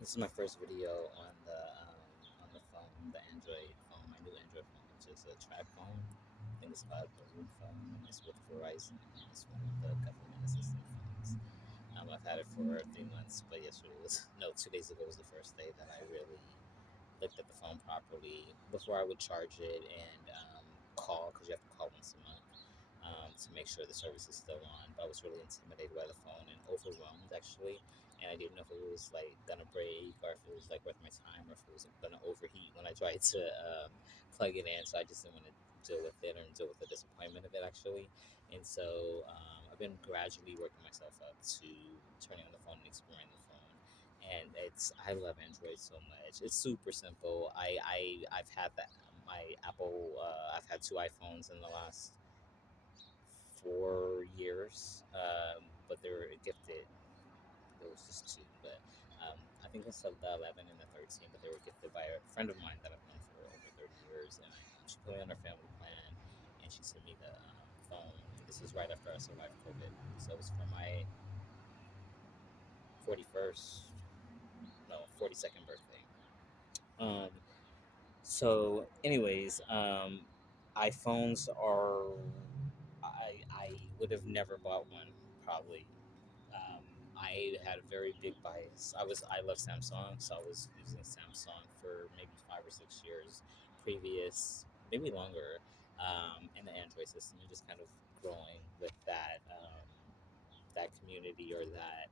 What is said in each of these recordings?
This is my first video on the phone, the Android phone, my new Android phone, which is a track phone. I think it's called a Balloon phone. It's with Verizon. It's one of the government assistant phones. I've had it for 3 months, but yesterday was no, 2 days ago was the first day that I really looked at the phone properly before I would charge it and call because you have to call once a month to make sure the service is still on. But I was really intimidated by the phone and overwhelmed actually, and I didn't know if it was like gonna break or if it was like worth my time or if it was gonna overheat when I tried to plug it in. So I just didn't want to deal with it or deal with the disappointment of it actually. And so I've been gradually working myself up to turning on the phone and exploring the phone, and I love Android so much. It's super simple. I've had that my Apple. I've had two iPhones in the last 4 years, but they were gifted. There was just two, but I think it's the 11 and the 13. But they were gifted by a friend of mine that I've known for over 30 years, and she put me on her family plan, and she sent me the phone. This was right after I survived COVID, so it was for my 41st, no, 42nd birthday. Um, So, anyways, iPhones are. I would have never bought one, probably. Um, I had a very big bias. I love Samsung, so I was using Samsung for maybe 5 or 6 years previous, maybe longer, in the Android system, and just kind of growing with that community or that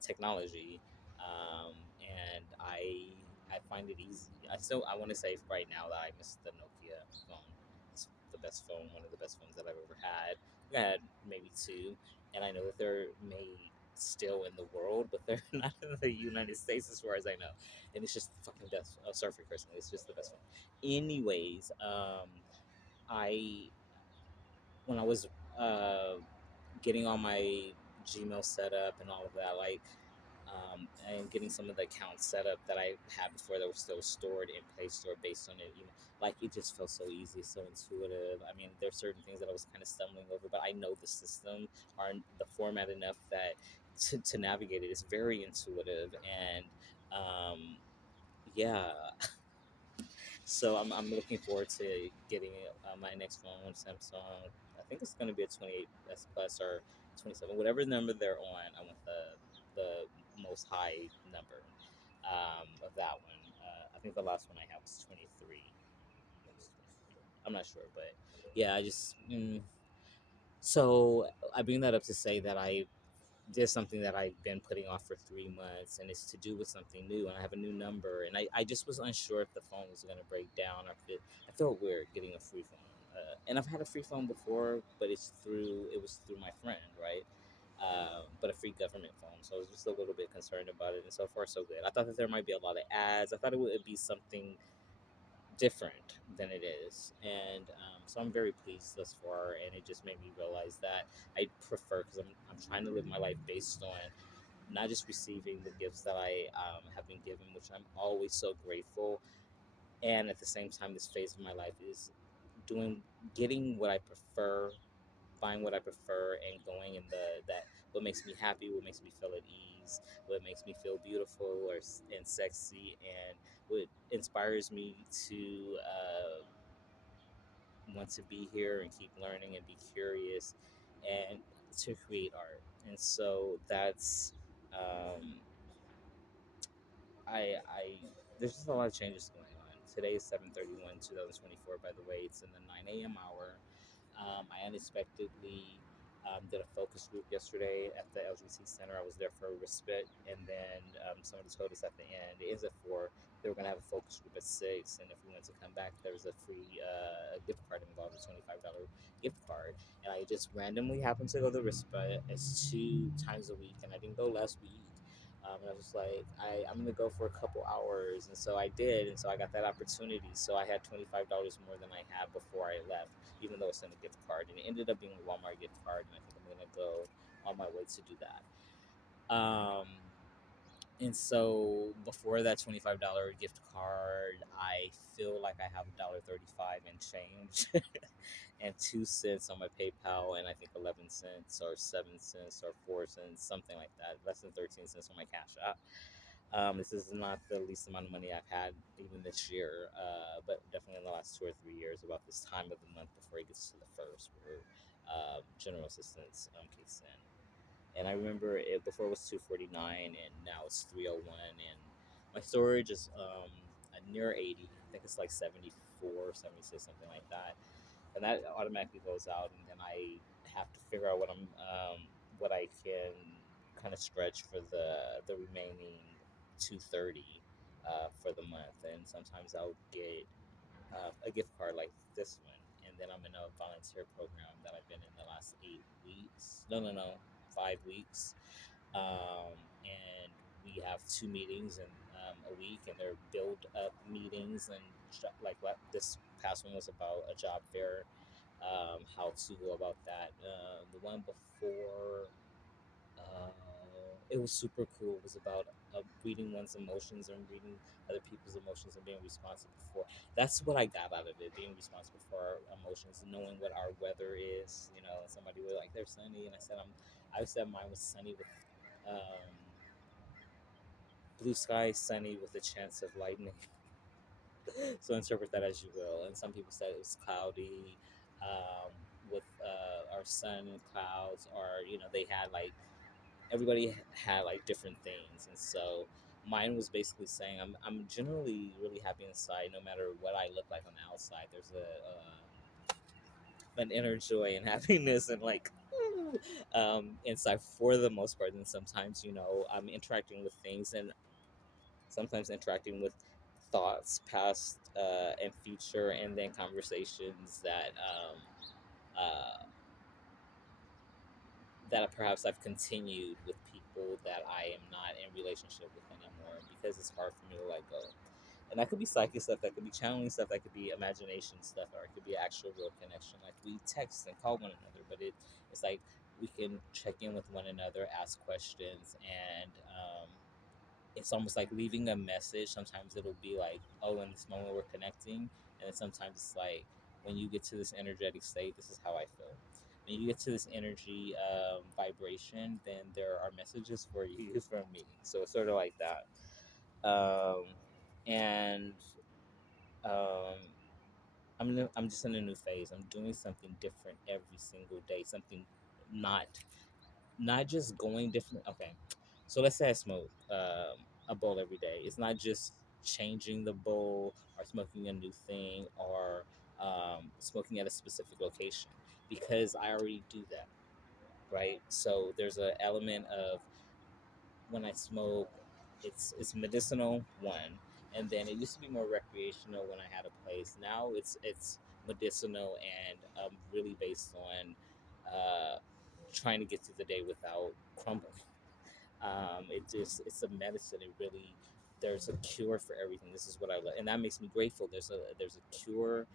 technology, and I find it easy. I want to say right now that I miss the Nokia phone. It's the best phone, one of the best phones that I've ever had. I had maybe two, and I know that they're made still in the world, but they're not in the United States as far as I know. And it's just fucking best. Oh, sorry for cursing. It's just the best phone. Anyways, I when I was uh, getting all my Gmail set up and all of that, like, and getting some of the accounts set up that I had before that were still stored in Play Store based on it. Like it just felt so easy, so intuitive. I mean, there's certain things that I was kind of stumbling over, but I know the system or the format enough that to navigate it is very intuitive and. Yeah, so I'm looking forward to getting my next phone, Samsung. I think it's going to be a 28S Plus or 27, whatever number they're on. I want the most high number of that one. I think the last one I had was 23. I'm not sure, but yeah, so I bring that up to say that I did something that I've been putting off for 3 months, and it's to do with something new. And I have a new number, and I just was unsure if the phone was going to break down. I felt weird getting a free phone. And I've had a free phone before, but it was through my friend, right? But a free government phone. So I was just a little bit concerned about it. And so far, so good. I thought that there might be a lot of ads. I thought it would be something different than it is. And so I'm very pleased thus far. And it just made me realize that I prefer, because I'm trying to live my life based on not just receiving the gifts that I have been given, which I'm always so grateful. And at the same time, this phase of my life is doing, getting what I prefer, buying what I prefer, and going in that what makes me happy, what makes me feel at ease, what makes me feel beautiful and sexy, and what inspires me to want to be here and keep learning and be curious and to create art. And so that's um, I there's just a lot of changes going on. Today is 7/31, 2024. By the way, it's in the 9 a.m. hour. I unexpectedly did a focus group yesterday at the LGBT Center. I was there for a respite, and then somebody told us at the end, it ends at 4. They were going to have a focus group at 6, and if we wanted to come back, there was a free gift card involved, a $25 gift card. And I just randomly happened to go to the respite. It's 2 times a week, and I didn't go last week. And I was just like, I'm going to go for a couple hours. And so I did. And so I got that opportunity. So I had $25 more than I had before I left, even though it's in a gift card. And it ended up being a Walmart gift card. And I think I'm going to go on my way to do that. And so before that $25 gift card, I feel like I have $1.35 in change and 2 cents on my PayPal, and I think 11 cents or 7 cents or 4 cents, something like that. Less than 13 cents on my Cash App. This is not the least amount of money I've had even this year, but definitely in the last 2 or 3 years, about this time of the month before it gets to the first, where general assistance kicks in. And I remember it before it was 249, and now it's 301, and my storage is near 80. I think it's like 74, 76, something like that, and that automatically goes out, and then I have to figure out what I can kind of stretch for the remaining 230 for the month. And sometimes I'll get a gift card like this one, and then I'm in a volunteer program that I've been in the last 8 weeks. No, 5 weeks. And we have two meetings in a week, and they're build up meetings, and this past one was about a job fair, how to go about that. The one before, uh, it was super cool. It was about reading one's emotions and reading other people's emotions and being responsible for. That's what I got out of it: being responsible for our emotions, knowing what our weather is. Somebody was like, "They're sunny," and I said mine was sunny with um, blue sky, sunny with a chance of lightning. So interpret that as you will. And some people said it was cloudy, um, with our sun and clouds, or they had like everybody had like different things. And so mine was basically saying I'm generally really happy inside, no matter what I look like on the outside. There's an inner joy and happiness, and like inside for the most part. And sometimes I'm interacting with things, and sometimes interacting with thoughts, past and future, and then conversations uh, that perhaps I've continued with people that I am not in relationship with anymore, because it's hard for me to let go. And that could be psychic stuff, that could be channeling stuff, that could be imagination stuff, or it could be actual real connection. Like we text and call one another, but it's like we can check in with one another, ask questions, and it's almost like leaving a message. Sometimes it'll be like, oh, in this moment we're connecting. And then sometimes it's like, when you get to this energetic state, this is how I feel. When you get to this energy vibration, then there are messages for you from me. So it's sort of like that. And um, I'm just in a new phase. I'm doing something different every single day. Something not not just going different. Okay, so let's say I smoke a bowl every day. It's not just changing the bowl or smoking a new thing, or smoking at a specific location, because I already do that, right? So there's an element of, when I smoke, it's medicinal, one, and then it used to be more recreational when I had a place. Now it's medicinal, and really based on trying to get through the day without crumbling. It's a medicine. It really, there's a cure for everything. This is what I love, and that makes me grateful. There's a cure.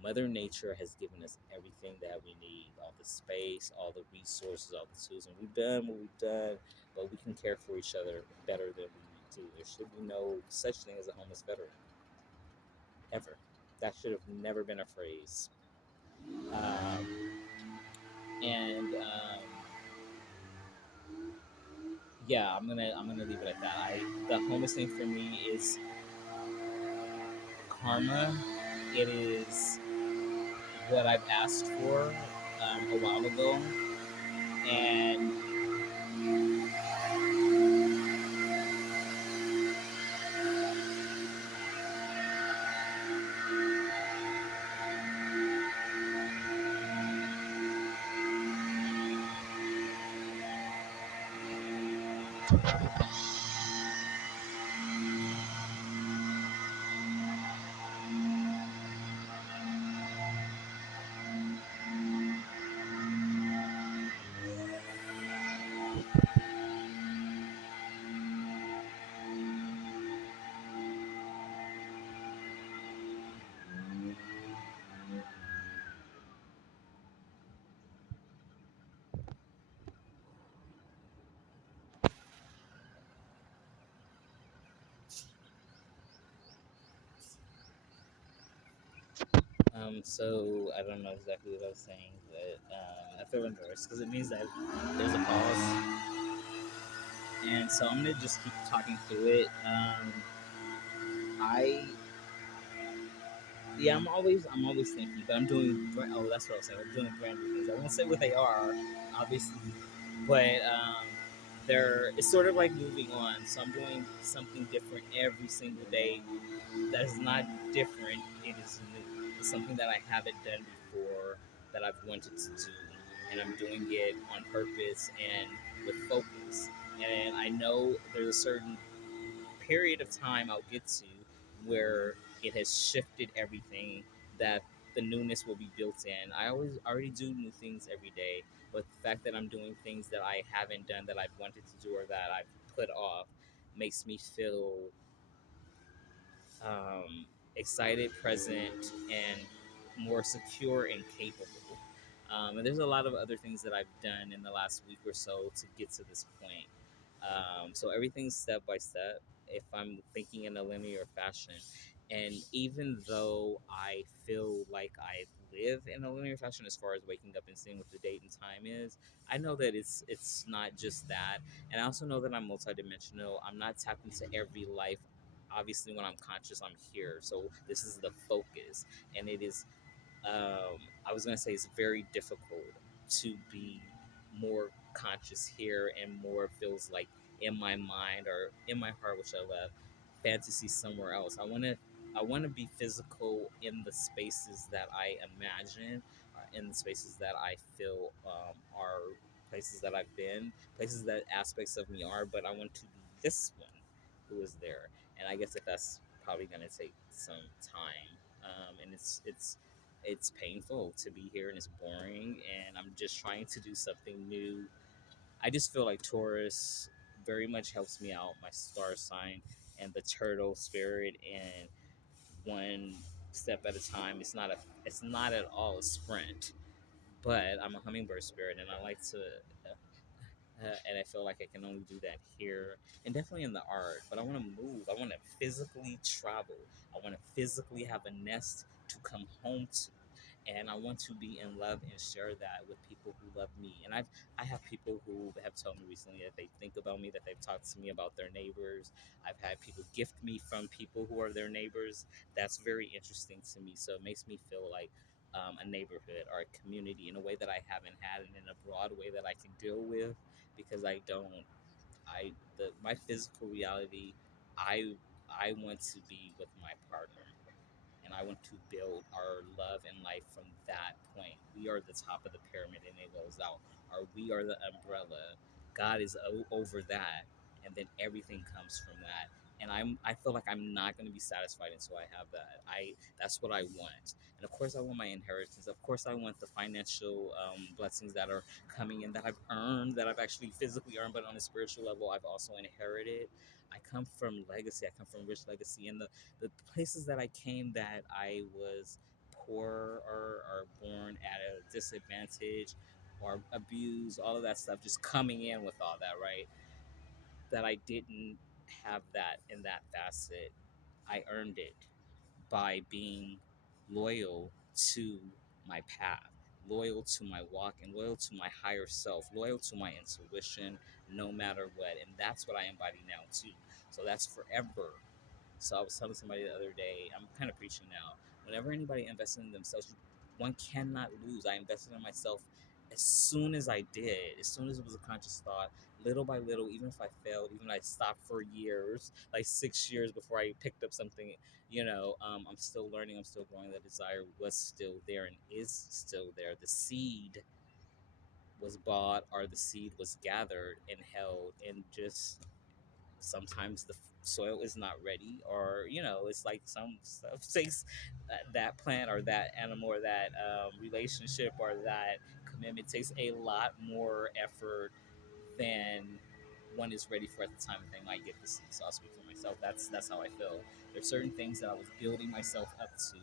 Mother Nature has given us everything that we need, all the space, all the resources, all the tools, and we've done what we've done, but we can care for each other better than we need to. There should be no such thing as a homeless veteran, ever. That should have never been a phrase. And Yeah, I'm gonna leave it at that. The homeless thing for me is karma. It is what I've asked for a while ago, and so I don't know exactly what I was saying, but I feel embarrassed because it means that there's a pause. And so I'm gonna just keep talking through it. I Yeah, I'm always thinking, but I'm doing. Oh, that's what I was saying. I'm doing brand new things. I won't say what they are, obviously, but they're. It's sort of like moving on. So I'm doing something different every single day. That is not different. It is new. It's something that I haven't done before that I've wanted to do, and I'm doing it on purpose and with focus. And I know there's a certain period of time I'll get to where it has shifted everything that the newness will be built in. I always already do new things every day, but the fact that I'm doing things that I haven't done that I've wanted to do or that I've put off makes me feel um, excited, present, and more secure and capable. And there's a lot of other things that I've done in the last week or so to get to this point. So everything's step by step. If I'm thinking in a linear fashion, and even though I feel like I live in a linear fashion as far as waking up and seeing what the date and time is, I know that it's not just that, and I also know that I'm multidimensional. I'm not tapped into every life. Obviously, when I'm conscious, I'm here. So this is the focus, and it is I was gonna say it's very difficult to be more conscious here and more feels like in my mind or in my heart, which I love, fantasy somewhere else. I wanna be physical in the spaces that I imagine, in the spaces that I feel are places that I've been, places that aspects of me are. But I want to be this one who is there, and I guess that that's probably gonna take some time. And it's painful to be here and it's boring and I'm just trying to do something new. I just feel like Taurus very much helps me out, my star sign and the turtle spirit, and one step at a time. It's not at all a sprint, but I'm a hummingbird spirit and I like to and I feel like I can only do that here and definitely in the art. But I want to move. I want to physically travel. I want to physically have a nest to come home to, and I want to be in love and share that with people who love me. And I have people who have told me recently that they think about me, that they've talked to me about their neighbors. I've had people gift me from people who are their neighbors. That's very interesting to me. So it makes me feel like a neighborhood or a community in a way that I haven't had, and in a broad way that I can deal with, because I don't. My physical reality. I I want to be with my partner, and I want to build our love and life from that point. We are the top of the pyramid and it goes out. Or we are the umbrella. God is over that, and then everything comes from that. And I feel like I'm not going to be satisfied until I have that. That's what I want. And of course I want my inheritance. Of course I want the financial blessings that are coming in, that I've earned, that I've actually physically earned, but on a spiritual level I've also inherited. I come from legacy. I come from rich legacy, and the places that I came that I was poor or born at a disadvantage or abused, all of that stuff just coming in with all that, right? That I didn't have that in that facet. I earned it by being loyal to my path, loyal to my walk, and loyal to my higher self, loyal to my intuition, no matter what. And that's what I embody now, too. So that's forever. So I was telling somebody the other day, I'm kind of preaching now. Whenever anybody invests in themselves, one cannot lose. I invested in myself as soon as I did, as soon as it was a conscious thought, little by little, even if I failed, even if I stopped for years, like 6 years before I picked up something, I'm still learning, I'm still growing. The desire was still there and is still there. The seed was bought, or the seed was gathered and held, and just sometimes the soil is not ready, or it's like some stuff takes that plant or that animal or that relationship or that commitment takes a lot more effort than one is ready for at the time that they might get the seed. So I'll speak for myself. That's how I feel. There's certain things that I was building myself up to,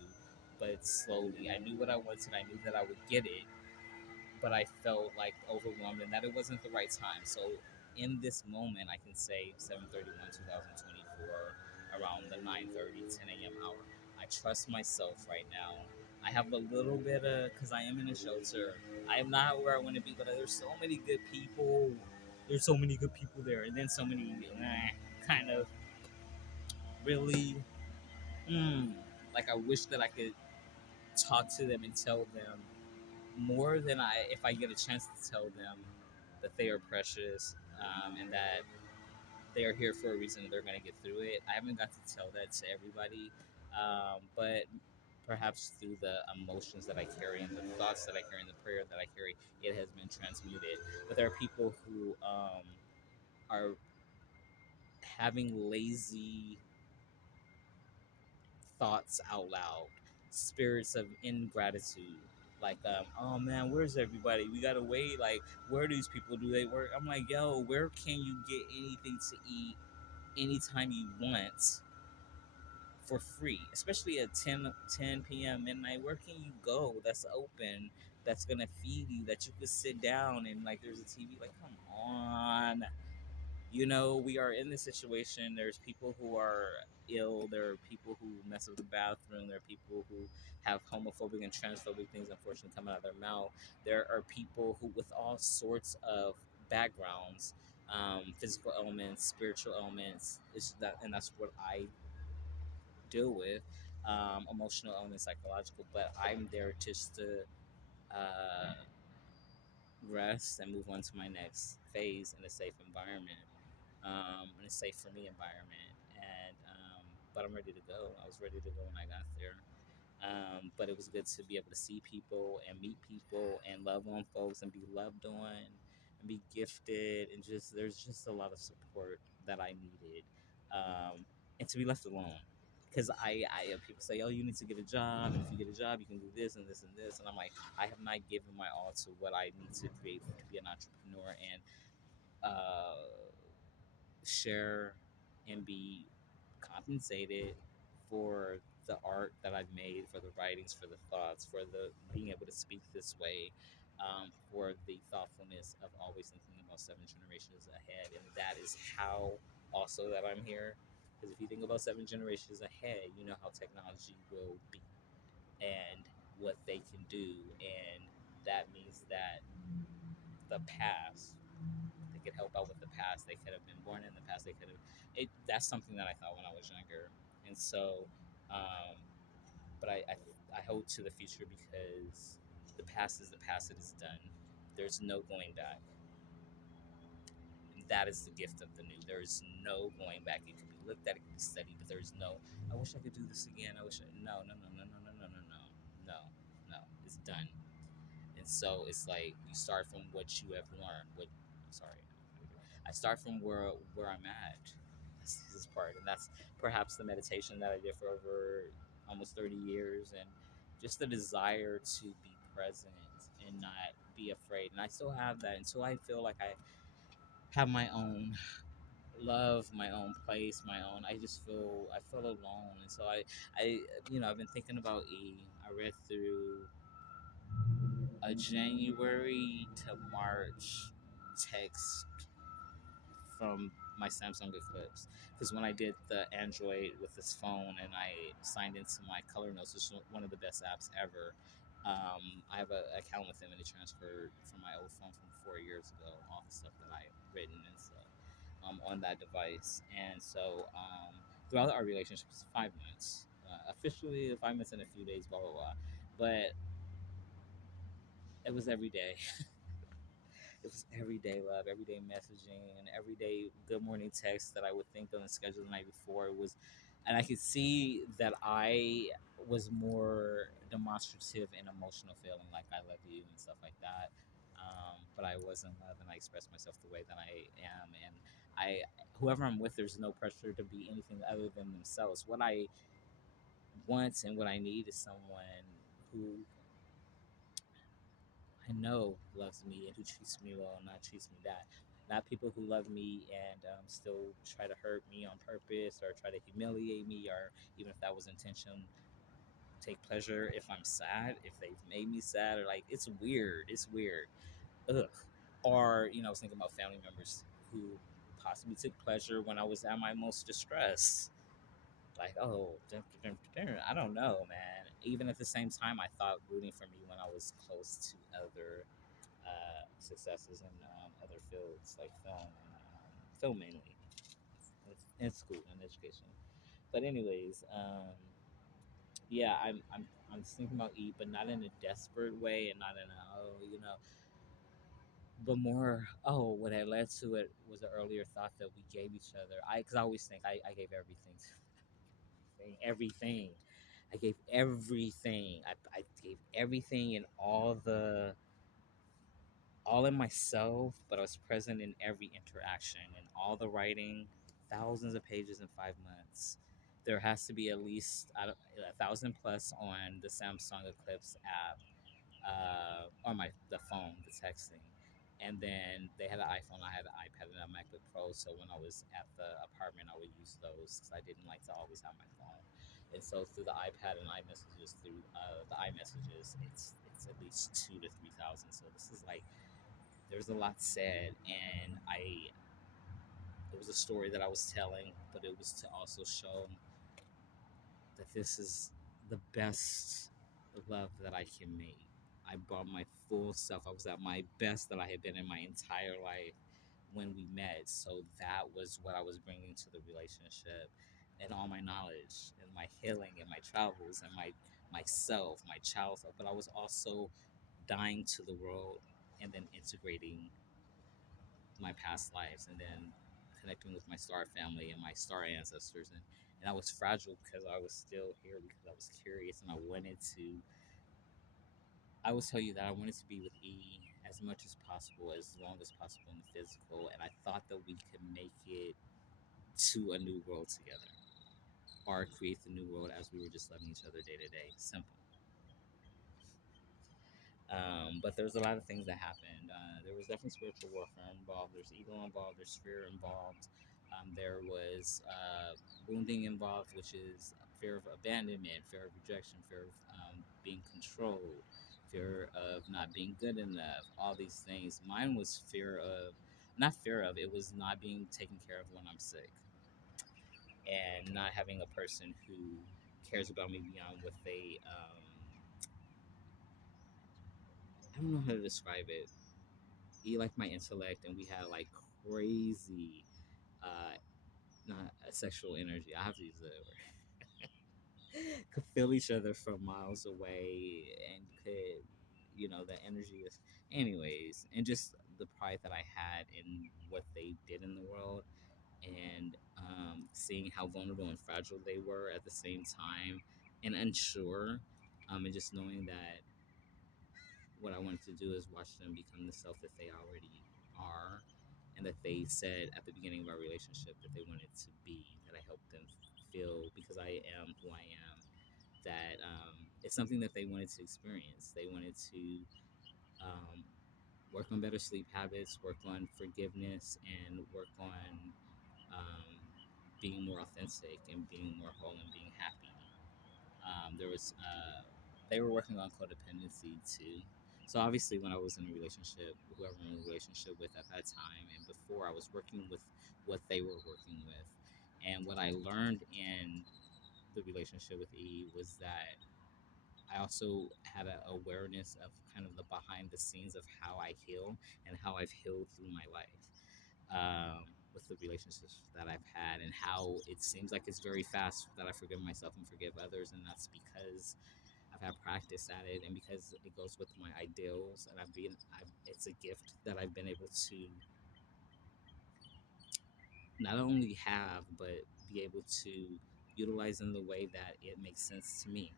but slowly I knew what I wanted. I knew that I would get it, but I felt like overwhelmed and that it wasn't the right time. So in this moment, I can say 7:31, 2024, around the 9:30, 10 a.m. hour. I trust myself right now. I have a little bit of, because I am in a shelter. I am not where I want to be, but there's so many good people there's so many good people there, and then so many kind of really, mm, like I wish that I could talk to them and tell them more than if I get a chance to tell them that they are precious, and that they are here for a reason and they're going to get through it. I haven't got to tell that to everybody, but perhaps through the emotions that I carry and the thoughts that I carry and the prayer that I carry, it has been transmuted. But there are people who are having lazy thoughts out loud, spirits of ingratitude. Like, oh man, where's everybody? We gotta wait. Like, where do these people? Do they work? I'm like, yo, where can you get anything to eat anytime you want for free? Especially at 10 p.m. midnight. Where can you go that's open, that's gonna feed you, that you could sit down and like there's a TV? Like, come on. We are in this situation. There's people who are ill. There are people who mess up the bathroom. There are people who have homophobic and transphobic things unfortunately coming out of their mouth. There are people who, with all sorts of backgrounds, physical elements, spiritual elements. And that's what I deal with. Emotional elements, psychological. But I'm there just to uh, rest and move on to my next phase in a safe environment, in a safe for me environment. And but I'm ready to go. I was ready to go when I got there. But it was good to be able to see people and meet people and love on folks and be loved on and be gifted, and just there's just a lot of support that I needed, and to be left alone. Because I have people say, oh, you need to get a job, and if you get a job, you can do this and this and this, and I'm like, I have not given my all to what I need to create to be an entrepreneur and share and be compensated for the art that I've made, for the writings, for the thoughts, for the being able to speak this way, for the thoughtfulness of always thinking about 7 generations ahead. And that is how also that I'm here. Because if you think about 7 generations ahead, you know how technology will be and what they can do. And that means that the past, they could help out with the past. They could have been born in the past. They could have. That's something that I thought when I was younger, and so, um, but I hold to the future because the past is the past. It is done. There's no going back. And that is the gift of the new. There is no going back. It could be looked at. It could be studied, but there is no. I wish I could do this again. I wish. No, no, no, no, no, no, no, no, no, no, no. It's done. And so it's like you start from what you have learned. What, sorry, I start from where I'm at. That's this part, and that's perhaps the meditation that I did for over almost 30 years, and just the desire to be present and not be afraid. And I still have that until I feel like I have my own love, my own place, my own. I feel alone, and so I've been thinking about E. I read through a January to March text from my Samsung Eclipse, because when I did the Android with this phone and I signed into my Color Notes, which is one of the best apps ever. I have an account with them, and it transferred from my old phone from 4 years ago, all the stuff that I've written and stuff, on that device. And so, throughout our relationship, it's 5 months. Officially, 5 months in a few days, blah blah blah. But it was every day. It was everyday love, everyday messaging, and everyday good morning text that I would think on the schedule the night before. It was, and I could see that I was more demonstrative and emotional, feeling like I love you and stuff like that. But I was in love, and I expressed myself the way that I am, and whoever I'm with, there's no pressure to be anything other than themselves. What I want and what I need is someone who I know loves me and who treats me well, not treats me that. Not people who love me and still try to hurt me on purpose or try to humiliate me, or even if that was intention, take pleasure if I'm sad, if they've made me sad, or like it's weird. It's weird. Ugh. Or I was thinking about family members who possibly took pleasure when I was at my most distressed. Like, oh, I don't know, man. Even at the same time, I thought rooting for me when I was close to other successes in other fields like film and film mainly in school and education. But anyways, yeah, I'm thinking about E, but not in a desperate way, and not in a but more what I led to it was an earlier thought that we gave each other. Because I always think I gave everything, everything. I gave everything. I gave everything and all in myself, but I was present in every interaction and all the writing, thousands of pages in 5 months. There has to be at least 1,000 plus on the Samsung Eclipse app, on the phone, the texting. And then they had an iPhone, I had an iPad and a MacBook Pro. So when I was at the apartment, I would use those because I didn't like to always have my phone. And so through the iPad and iMessages, through the iMessages, it's at least 2 to 3,000. So this is like there's a lot said, and I it was a story that I was telling, but it was to also show that this is the best love that I can make. I brought my full self. I was at my best that I had been in my entire life when we met. So that was what I was bringing to the relationship, and all my knowledge and my healing and my travels and myself, my childhood. But I was also dying to the world and then integrating my past lives and then connecting with my star family and my star ancestors, and I was fragile because I was still here because I was curious and I will tell you that I wanted to be with E as much as possible, as long as possible in the physical, and I thought that we could make it to a new world together or create the new world as we were just loving each other day to day. Simple. But there's a lot of things that happened. There was definitely spiritual warfare involved. There's ego involved. There's fear involved. There was wounding involved, which is fear of abandonment, fear of rejection, fear of being controlled, fear of not being good enough. All these things. Mine was fear of, not fear of. It was not being taken care of when I'm sick, and not having a person who cares about me beyond what they. I don't know how to describe it. He liked my intellect, and we had like crazy, uh, not sexual energy. I have to use the word. Could feel each other from miles away, and could, the energy is, anyways, and just the pride that I had in what they did in the world, and seeing how vulnerable and fragile they were at the same time, and unsure, and just knowing that what I wanted to do is watch them become the self that they already are, and that they said at the beginning of our relationship that they wanted to be. That I helped them feel because I am who I am. That it's something that they wanted to experience. They wanted to um, work on better sleep habits, work on forgiveness, and work on um, being more authentic and being more whole and being happy. There was they were working on codependency too. So obviously, when I was in a relationship, whoever I'm in a relationship with at that time, and before, I was working with what they were working with, and what I learned in the relationship with E was that I also had an awareness of kind of the behind the scenes of how I heal and how I've healed through my life. With the relationships that I've had, and how it seems like it's very fast that I forgive myself and forgive others, and that's because I've had practice at it, and because it goes with my ideals, and it's a gift that I've been able to not only have, but be able to utilize in the way that it makes sense to me,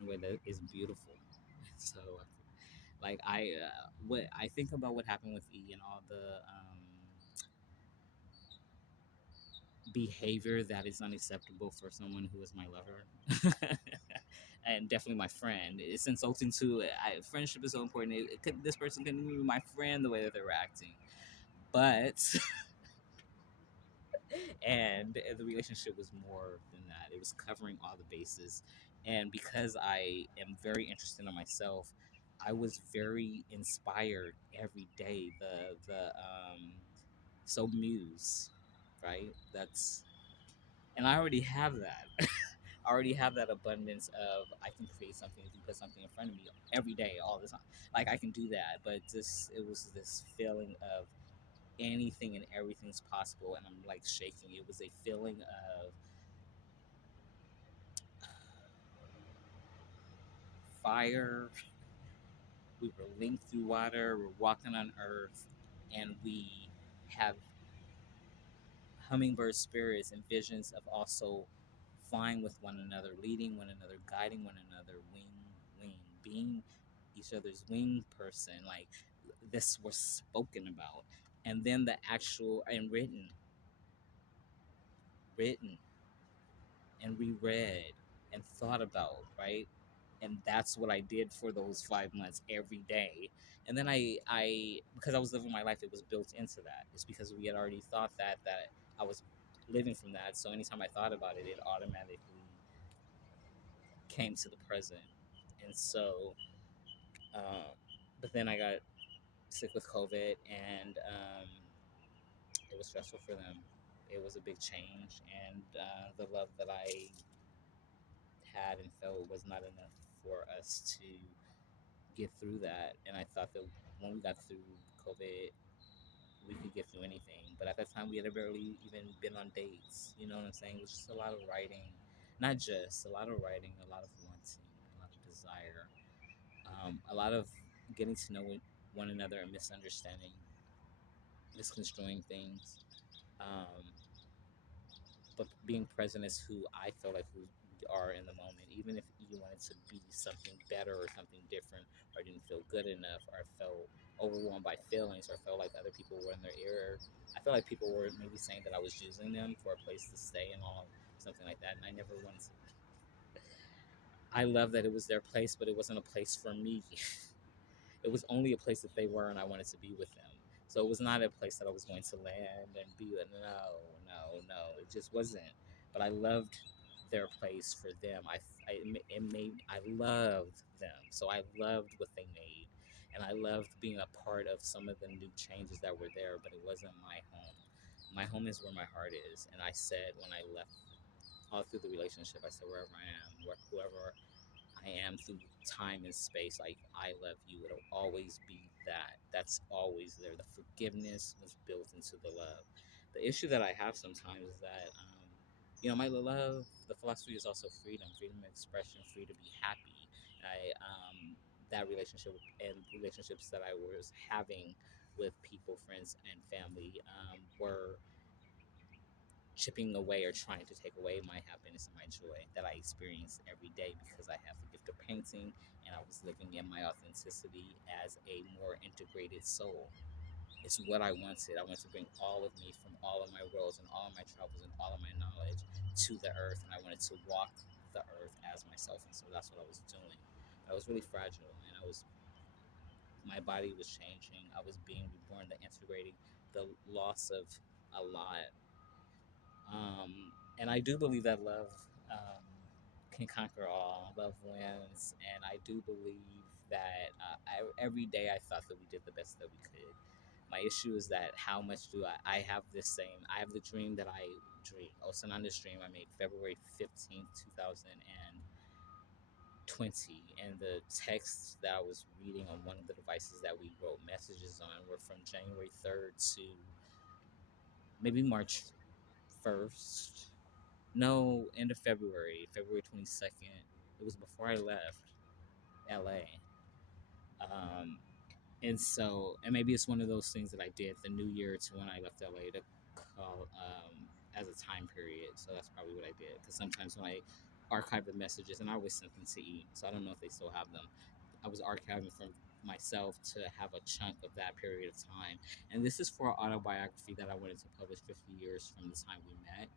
in a way that is beautiful. So, like what I think about what happened with E and all the behavior that is unacceptable for someone who is my lover. And definitely my friend. It's insulting to friendship is so important. This person couldn't even be my friend the way that they were acting, but and the relationship was more than that. It was covering all the bases, and because I am very interested in myself, I was very inspired every day. The so muse, right? That's and I already have that. already have that abundance of I can create something if you put something in front of me every day, all the time. Like I can do that, but this it was this feeling of anything and everything's possible, and I'm like shaking. It was a feeling of fire. We were linked through water. We're walking on earth, and we have hummingbird spirits and visions of also flying with one another, leading one another, guiding one another, wing, being each other's wing person. Like this was spoken about, and then the actual and written and reread and thought about, right? And that's what I did for those 5 months every day. And then I because I was living my life, it was built into that. It's because we had already thought that I was living from that. So anytime I thought about it, it automatically came to the present. And so, uh, but then I got sick with COVID, and it was stressful for them. It was a big change, and the love that I had and felt was not enough for us to get through that. And I thought that when we got through COVID, we could get through anything. But at that time, we had barely even been on dates. You know what I'm saying? It was just a lot of writing, not just a lot of writing, a lot of wanting, a lot of desire, a lot of getting to know one another and misunderstanding, misconstruing things. Um, but being present is who I feel like who we are in the moment. Even if you wanted to be something better or something different, or didn't feel good enough, or felt overwhelmed by feelings, or felt like other people were in their ear. I feel like people were maybe saying that I was using them for a place to stay and all, something like that. And I never wanted to. I love that it was their place, but it wasn't a place for me. It was only a place that they were, and I wanted to be with them. So it was not a place that I was going to land and be with. No, no, no. It just wasn't. But I loved their place for them. It made, I loved them. So I loved what they made. And I loved being a part of some of the new changes that were there, but it wasn't my home. My home is where my heart is. And I said when I left all through the relationship, I said, wherever I am, whoever I am through time and space. Like I love you. It'll always be that. That's always there. The forgiveness was built into the love. The issue that I have sometimes is that, my love. The philosophy is also freedom, freedom of expression, free to be happy. I that relationship and relationships that I was having with people, friends, and family were chipping away or trying to take away my happiness and my joy that I experience every day because I have the gift of painting and I was living in my authenticity as a more integrated soul. It's what I wanted. I wanted to bring all of me from all of my worlds and all of my travels and all of my knowledge to the earth, and I wanted to walk the earth as myself, and so that's what I was doing. I was really fragile, and my body was changing. I was being reborn, the integrating, the loss of a lot. And I do believe that love can conquer all. Love wins, and I do believe that every day I thought that we did the best that we could. My issue is that how much do I have this same? I have the dream that I dream. Osa-Osananda's dream I made February 15th, 2020, and the texts that I was reading on one of the devices that we wrote messages on were from January 3rd to maybe March 1st. No, end of February 22nd. It was before I left LA. Um, and so, and maybe it's one of those things that I did the new year to when I left LA to call as a time period. So that's probably what I did. Because sometimes when I archive the messages, and I always sent them to E, so I don't know if they still have them. I was archiving from myself to have a chunk of that period of time. And this is for an autobiography that I wanted to publish 50 years from the time we met.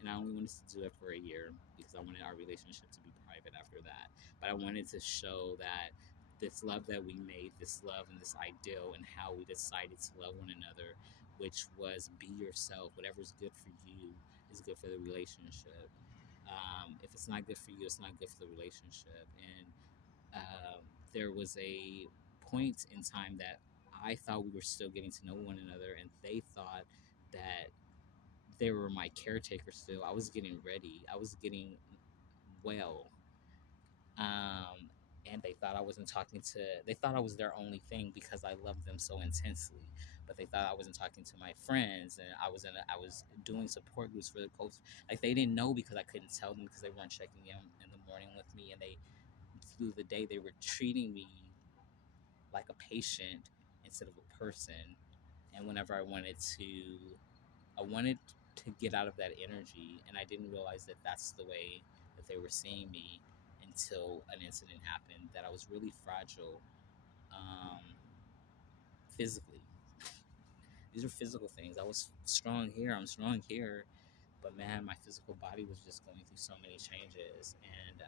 And I only wanted to do it for a year because I wanted our relationship to be private after that. But I wanted to show that this love that we made, this love and this ideal, and how we decided to love one another, which was be yourself. Whatever's good for you is good for the relationship. If it's not good for you, it's not good for the relationship. And there was a point in time that I thought we were still getting to know one another, and they thought that they were my caretaker still. I was getting ready. I was getting well. Um, and they thought I wasn't talking to. They thought I was their only thing because I loved them so intensely. But they thought I wasn't talking to my friends, and I was doing support groups for the coach. Like they didn't know because I couldn't tell them because they weren't checking in the morning with me, and they through the day they were treating me like a patient instead of a person. And whenever I wanted to get out of that energy, and I didn't realize that that's the way that they were seeing me until an incident happened. That I was really fragile, um, physically. These are physical things. I was strong here. I'm strong here, but man, my physical body was just going through so many changes, and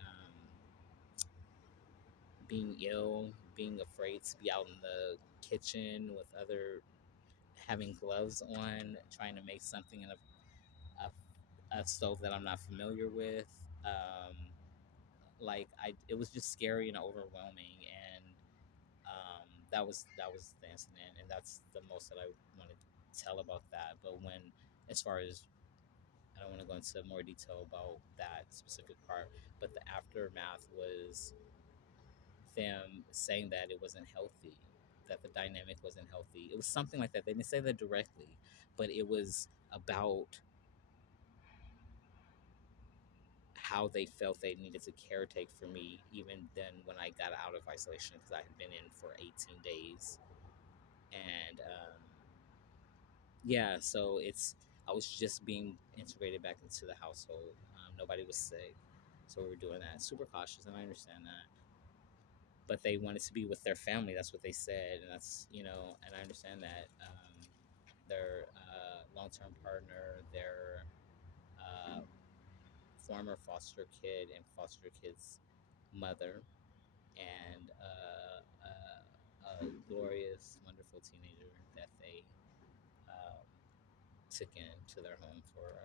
being ill, being afraid to be out in the kitchen with other, having gloves on, trying to make something in a stove that I'm not familiar with. Um, it was just scary and overwhelming, and that was the incident, and that's the most that I want to tell about that. But as far as, I don't want to go into more detail about that specific part, but the aftermath was them saying that it wasn't healthy, that the dynamic wasn't healthy. It was something like that. They didn't say that directly, but it was about how they felt they needed to caretake for me, even then when I got out of isolation, because I had been in for 18 days. And yeah, so I was just being integrated back into the household. Nobody was sick. So we were doing that. Super cautious, and I understand that. But they wanted to be with their family. That's what they said. And and I understand that. Their long term partner, their uh, former foster kid and foster kid's mother, and a glorious, wonderful teenager that they um, took into their home for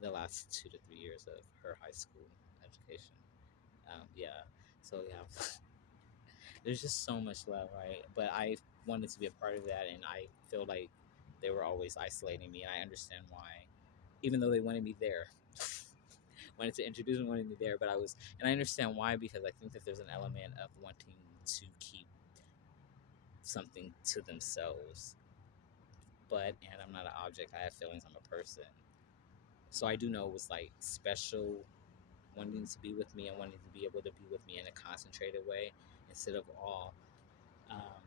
the last 2 to 3 years of her high school education. Yeah, so yeah, there's just so much love, right? But I wanted to be a part of that, and I feel like they were always isolating me, and I understand why, even though they wanted me there. Wanted to introduce me, wanted me there, but and I understand why, because I think that there's an element of wanting to keep something to themselves. And I'm not an object. I have feelings. I'm a person. So I do know it was like special, wanting to be with me and wanting to be able to be with me in a concentrated way instead of all. Um,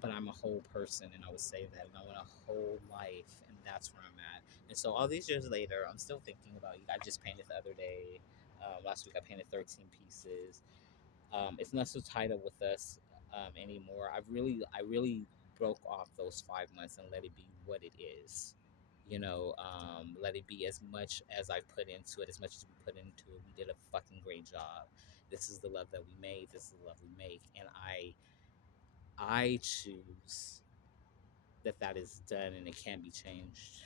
but I'm a whole person, and I would say that, and I want a whole life, and that's where I'm at. And so all these years later, I'm still thinking about you. I just painted the other day. Last week I painted 13 pieces. It's not so tied up with us anymore. I really broke off those 5 months and let it be what it is. Let it be as much as I put into it, as much as we put into it. We did a fucking great job. This is the love that we made. This is the love we make, and I choose that is done and it can't be changed.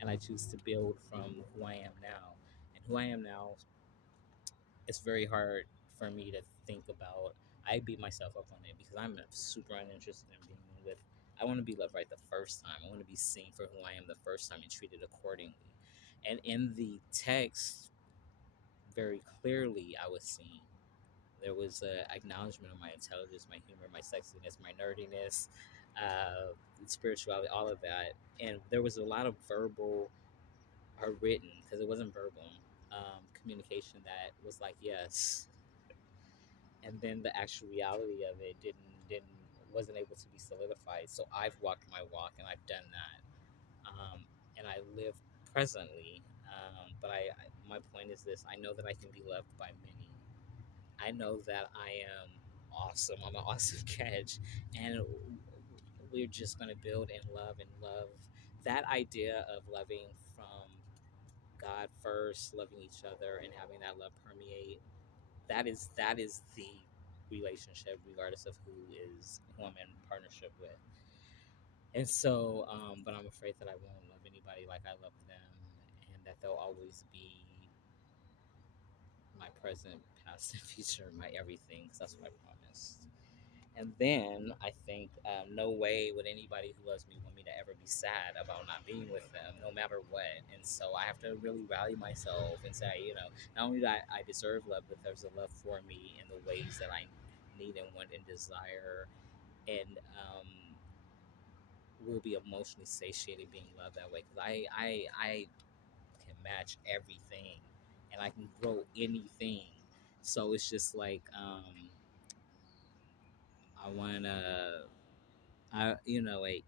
And I choose to build from who I am now. And who I am now, it's very hard for me to think about. I beat myself up on it because I'm super uninterested in being with. I want to be loved right the first time. I want to be seen for who I am the first time and treated accordingly. And in the text, very clearly, I was seen. There was an acknowledgement of my intelligence, my humor, my sexiness, my nerdiness, spirituality, all of that. And there was a lot of verbal or written, because it wasn't verbal, communication that was like, yes. And then the actual reality of it wasn't able to be solidified. So I've walked my walk, and I've done that. And I live presently. My point is this: I know that I can be loved by many. I know that I am awesome. I'm an awesome catch, and we're just gonna build and love and love. That idea of loving from God first, loving each other, and having that love permeate. That is the relationship, regardless of who I'm in partnership with. And so, but I'm afraid that I won't love anybody like I love them, and that they'll always be my present, past, and future, my everything, because that's what I promised. And then I think, no way would anybody who loves me want me to ever be sad about not being with them, no matter what. And so I have to really rally myself and say, not only that I deserve love, but there's a love for me in the ways that I need and want and desire, and will be emotionally satiated being loved that way. Because I can match everything, and I can grow anything. So it's just like, I want to, a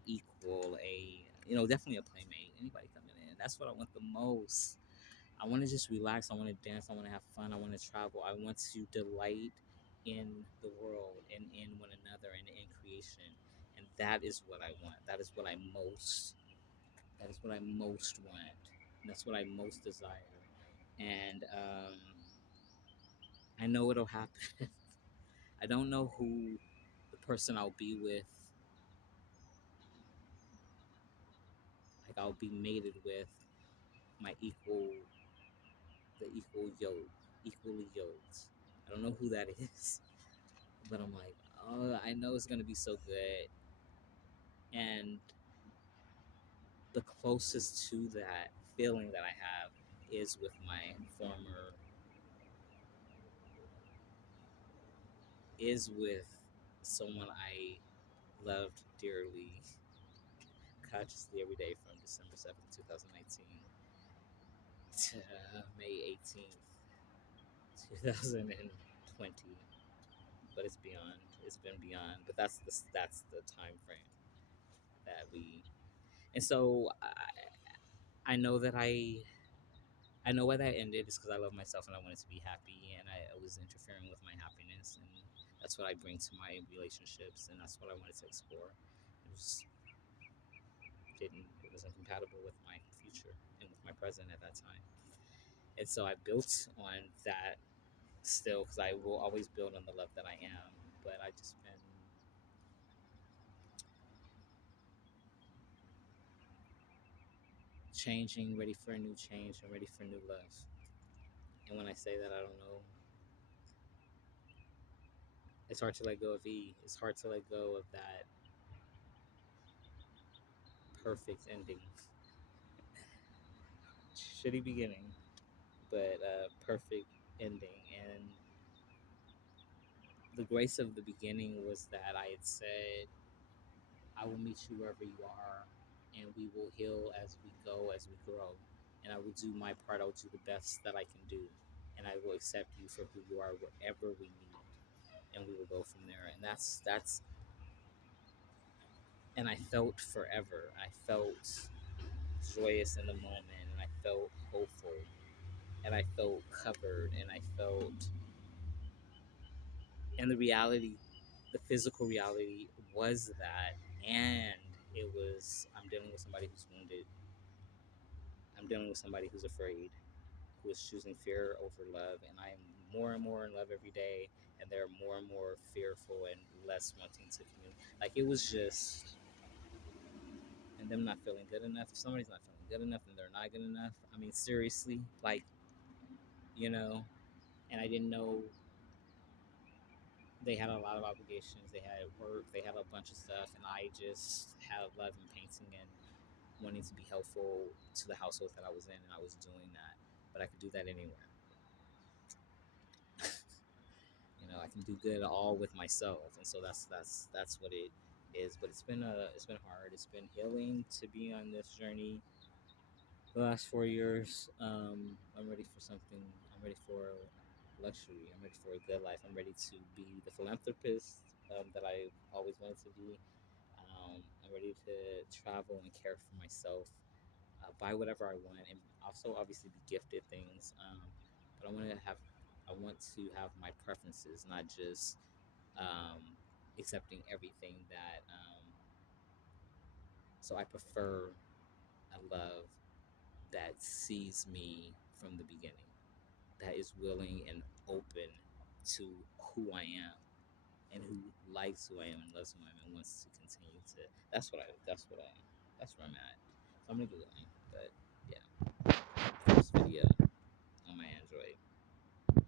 equal, definitely a playmate. Anybody coming in, that's what I want the most. I want to just relax. I want to dance. I want to have fun. I want to travel. I want to delight in the world and in one another and in creation. And that is what I want. That is what I most. That is what I most want. And that's what I most desire. And I know it'll happen. I don't know who the person I'll be with, like I'll be mated with, my the equal yoke, equally yoked. I don't know who that is, but I'm like, oh, I know it's gonna be so good. And the closest to that feeling that I have is with my former, is with someone I loved dearly, consciously every day from December 7th, 2019 to May 18th, 2020. But it's beyond. It's been beyond. But that's the time frame that we. And so I know that I know why that ended is because I love myself and I wanted to be happy, and I was interfering with my happiness, and that's what I bring to my relationships, and that's what I wanted to explore. It was didn't it was incompatible with my future and with my present at that time, and so I built on that still, because I will always build on the love that I am, but I just been changing, ready for a new change and ready for new love. And when I say that, I don't know. It's hard to let go of E. It's hard to let go of that perfect ending. Shitty beginning, but perfect ending. And the grace of the beginning was that I had said, I will meet you wherever you are, and we will heal as we go, as we grow. And I will do my part. I will do the best that I can do. And I will accept you for who you are wherever we meet. And we will go from there. And and I felt forever. I felt joyous in the moment, and I felt hopeful, and I felt covered, and I felt, and the reality, the physical reality was that, and it was, I'm dealing with somebody who's wounded. I'm dealing with somebody who's afraid, who is choosing fear over love, and I'm more and more in love every day, and they're more and more fearful and less wanting to communicate. Like, it was just, and them not feeling good enough. If somebody's not feeling good enough, then they're not good enough. I mean, seriously, like, you know, and I didn't know they had a lot of obligations. They had work, they had a bunch of stuff, and I just had love and painting and wanting to be helpful to the household that I was in, and I was doing that. But I could do that anywhere. I can do good all with myself, and so that's what it is. But it's been hard. It's been healing to be on this journey. The last 4 years, I'm ready for something. I'm ready for luxury. I'm ready for a good life. I'm ready to be the philanthropist that I always wanted to be. I'm ready to travel and care for myself, buy whatever I want, and also obviously be gifted things. But I want to have my preferences, not just um, accepting everything that. So I prefer a love that sees me from the beginning, that is willing and open to who I am, and who likes who I am and loves who I am and wants to continue to. That's where I'm at. So I'm gonna Googling, but yeah, first video on my Android.